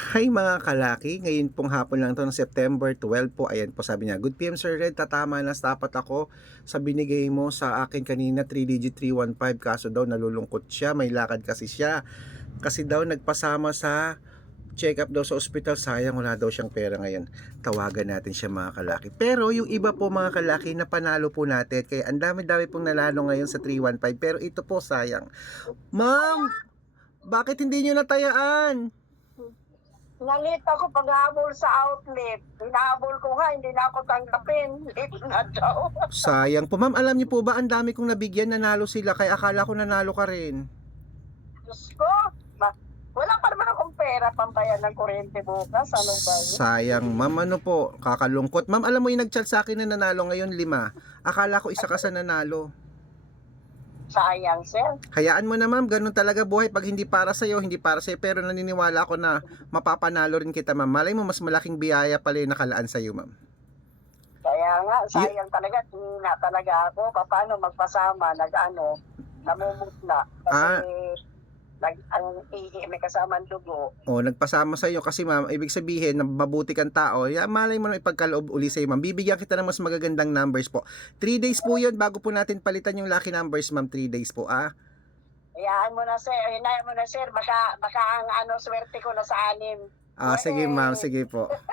Hi mga kalaki, ngayon pong hapon lang to ng September 12 po. Ayan po sabi niya, Good PM Sir Red, tatama na dapat ako sa binigay mo sa akin kanina 3 digit 315 kaso daw nalulungkot siya, may lakad kasi siya. Kasi daw nagpasama sa check up daw sa ospital, sayang wala daw siyang pera ngayon. Tawagan natin siya mga kalaki. Pero yung iba po mga kalaki na panalo po natin, kaya ang dami-dami pong nanalo ngayon sa 315 pero ito po sayang. Ma'am, bakit hindi nyo natayaan? Nalit ako pag-habol sa outlet. Hinahabol ko nga, hindi na ako tanggapin. Late na daw. Sayang po. Ma'am, alam niyo po ba, ang dami kong nabigyan, nanalo sila, kaya akala ko nanalo ka rin. Diyos ko, ma- wala pa naman akong pera pambayan ng kuryente bukas. Ano ba yun? Sayang, ma'am, ano po, kakalungkot. Ma'am, alam mo yung nag-chat sa akin na nanalo ngayon, lima. Akala ko isa ka sa nanalo. Sayang, sir. Hayaan mo na ma'am, ganun talaga buhay. Pag hindi para sa'yo, hindi para sa'yo. Pero naniniwala ako na mapapanalo rin kita ma'am. Malay mo, mas malaking biyaya pala yung nakalaan sa'yo ma'am. Kaya nga, sayang talaga. Tingina talaga ako. Paano magpasama, nag-ano, namumutla. Ah. Nag, ang ihi, may kasamang dugo. O, nagpasama sa'yo kasi ma'am, ibig sabihin na mabuti kang tao. Ya, malay mo na ipagkaloob uli sa'yo ma'am. Bibigyan kita ng mas magagandang numbers po. 3 days po yun bago po natin palitan yung lucky numbers ma'am. 3 days po ah. Hayaan mo na, sir. Hinayaan mo na, sir. Baka, baka ang ano, swerte ko na sa anim. Ah, sige ma'am, sige po.